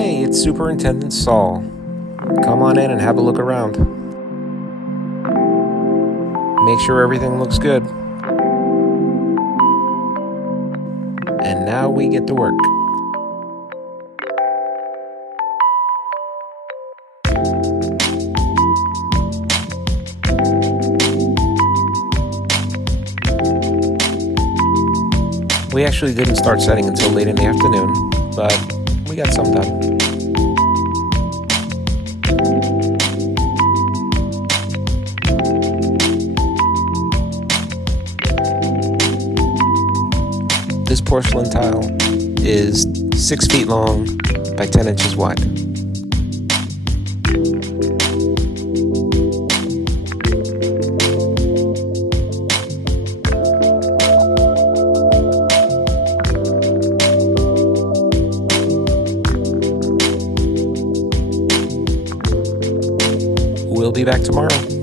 Hey, it's Superintendent Saul. Come on in and have a look around. Make sure everything looks good. And now we get to work. We actually didn't start setting until late in the afternoon, but we got some done. This porcelain tile is 6 feet long by 10 inches wide. We'll be back tomorrow.